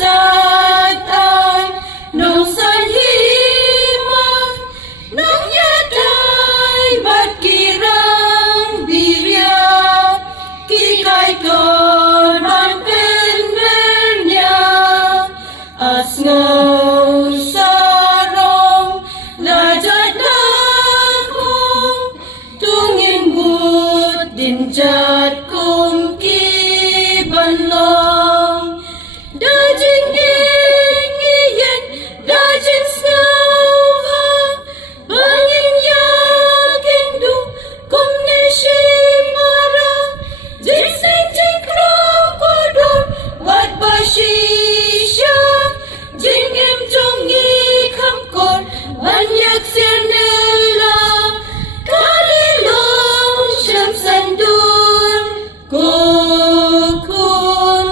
kesatan nong san himan nong yatai bat kirang birya kikai konon pendernya asngau sarong lajat lakong tungin but dinjat kong kibanlong dajing ingin dajing snawa bangin yakin du kong nishimara jingsing jingkrang kodor wat bashisha jingim jongi kamkor banyak sirnela kalilong syam sandur kokun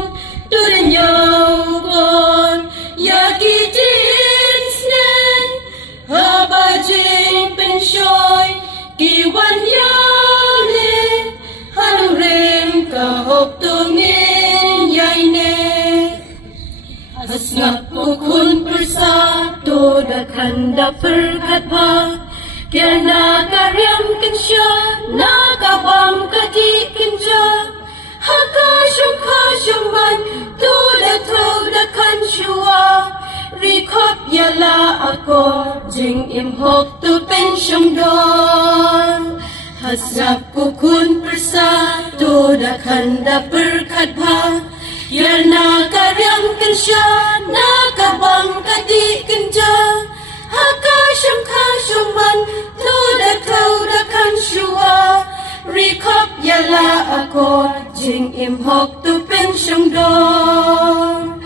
turnyaugon yakitin snen habajing pensyoy kiwan yale hanurem kahop tungin yaine asngap ukun persatu dakanda perkatba kaya nakaryam kensya nakabam kadikinja hakashum man tudakan syua rikop yala ako jing imhok tu pensyong don hasrap kukun persatu dakanda perkatba kaya nakaryam kensya nakabam kadikinja hakashum man tudakan syua rikop yala ako jing imhok tu pensyong don